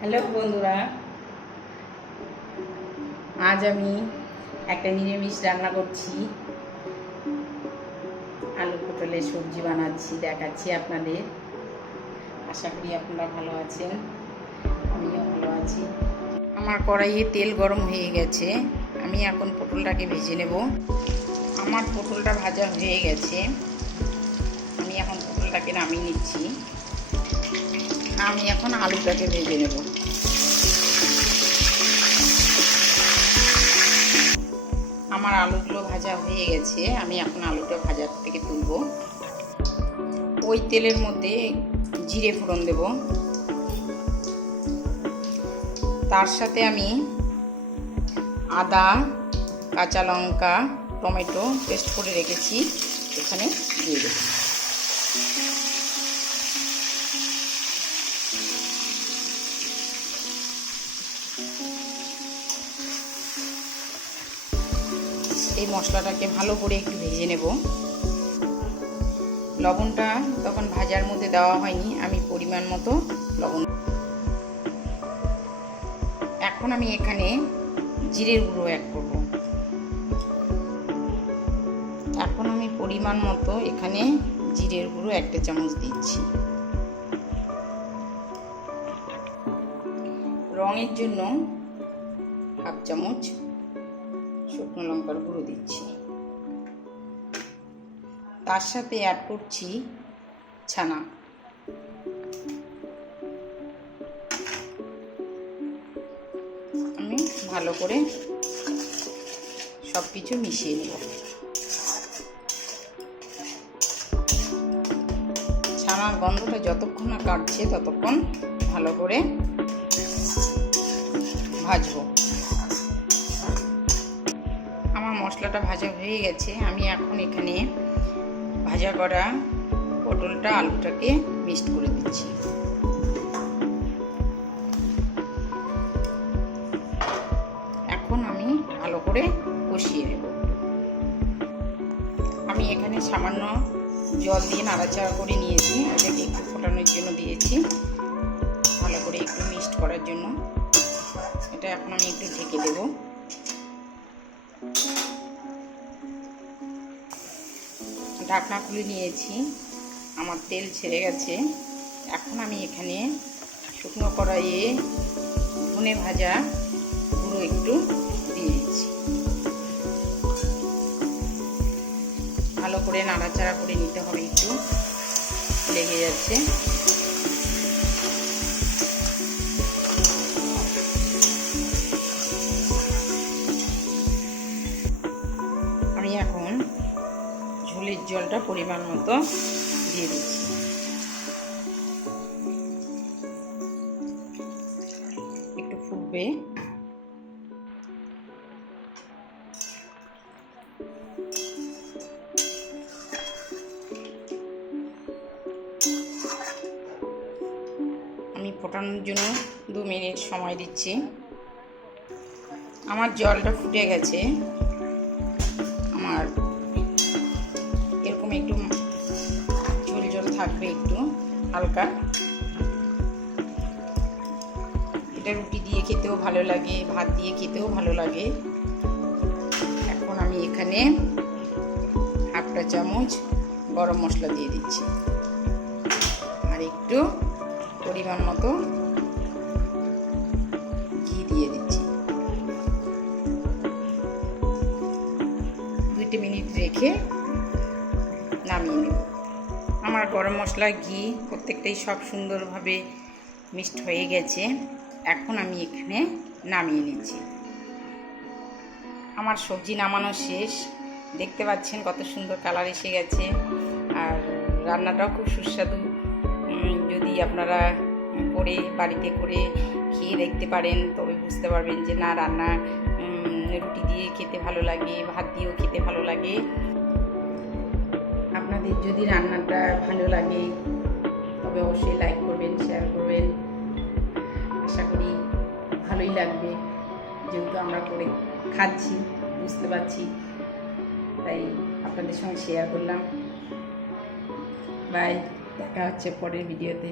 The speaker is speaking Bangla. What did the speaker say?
হ্যালো বন্ধুরা, আজ আমি একটা নিরামিষ রান্না করছি। আলু পটলের সবজি বানাচ্ছি, দেখাচ্ছি আপনাদের। আশা করি আপনারা ভালো আছেন, আমিও ভালো আছি। আমার কড়াইয়ে তেল গরম হয়ে গেছে, আমি এখন পটলটাকে ভেজে নেব। আমার পটলটা ভাজা হয়ে গেছে, আমি এখন পটলটাকে নামিয়ে নিচ্ছি। আমি এখন আলুটাকে ভেজে নেব। আমার আলুগুলো ভাজা হয়ে গেছে, আমি এখন আলুটা ভাজা থেকে তুলব। ওই তেলের মধ্যে জিরে ফোড়ন দেব। তার সাথে আমি আদা, কাঁচা লঙ্কা, টমেটো পেস্ট করে রেখেছি, এখানে দিয়ে দেবো। এই মশলাটাকে ভালো করে একটু ভেজে নেব। লবণটা তখন ভাজার মধ্যে দেওয়া হয়নি, আমি পরিমাণ মতো লবণ। এখন আমি এখানে জিরের গুঁড়ো অ্যাড করব। এখন আমি পরিমাণ মতো এখানে জিরের গুঁড়ো একটা চামচ দিচ্ছি। রঙের জন্য হাফ চামচ শুকনো লঙ্কার গুঁড়ো দিচ্ছি। তার সাথে অ্যাড করছি ছানা। আমি ভালো করে সব কিছু মিশিয়ে নেব। ছানার গন্ধটা যতক্ষণ না কাটছে ততক্ষণ ভালো করে ভাজবো। মশলাটা ভাজা হয়ে গেছে। আমি এখন এখানে ভাজা করা পটলটা আলুটাকে মিক্সড করে দিচ্ছি। এখন আমি ভালো করে কষিয়ে নেব। আমি এখানে সামান্য জল দিয়ে নাড়াচাড়া করে নিয়েছি। এটাকে একটু ফোটানোর জন্য দিয়েছি। ভালো করে একটু মিক্সড করার জন্য। এটা এখন আমি একটু ঢেকে দেবো। ঢাকনা খুলে নিয়েছি। আমার তেল ছেড়ে গেছে। এখন আমি এখানে শুকনো কড়াইয়ে ধনে ভাজা গুঁড়ো একটু দিয়ে দিচ্ছি। ভালো করে নাড়াচাড়া করে নিতে হবে একটু। লেগে যাচ্ছে। আমি এখন ঝোলের জলটা পরিমাণ মতো দিয়ে দিচ্ছি। একটু ফুটবে। আমি ফোটানোর জন্য দু মিনিট সময় দিচ্ছি। আমার জলটা ফুটে গেছে। আমার থাকবে একটু হালকা। এটা রুটি দিয়ে খেতেও ভালো লাগে, ভাত দিয়ে খেতেও ভালো লাগে। এখন আমি এখানে হাফটা চামচ গরম মশলা দিয়ে দিচ্ছি। আর একটু পরিমাণ মতো ঘি দিয়ে দিচ্ছি। দুইটি মিনিট রেখে নামিয়ে নেব। আমার গরম মশলা ঘি প্রত্যেকটাই সব সুন্দরভাবে মিক্সড হয়ে গেছে। এখন আমি এখানে নামিয়ে নিচ্ছি। আমার সবজি নামানো শেষ। দেখতে পাচ্ছেন কত সুন্দর কালার এসে গেছে। আর রান্নাটাও খুব সুস্বাদু। যদি আপনারা করে, বাড়িতে করে খেয়ে দেখতে পারেন, তবে বুঝতে পারবেন যে না, রান্না রুটি দিয়ে খেতে ভালো লাগে, ভাত দিয়েও খেতে ভালো লাগে। আপনাদের যদি রান্নাটা ভালো লাগে, তবে অবশ্যই লাইক করবেন শেয়ার করবেন। আশা করি ভালোই লাগবে, যেহেতু আমরা করে খাচ্ছি, বুঝতে পারছি। তাই আপনাদের সঙ্গে শেয়ার করলাম। বাই দেখা হচ্ছে পরের ভিডিওতে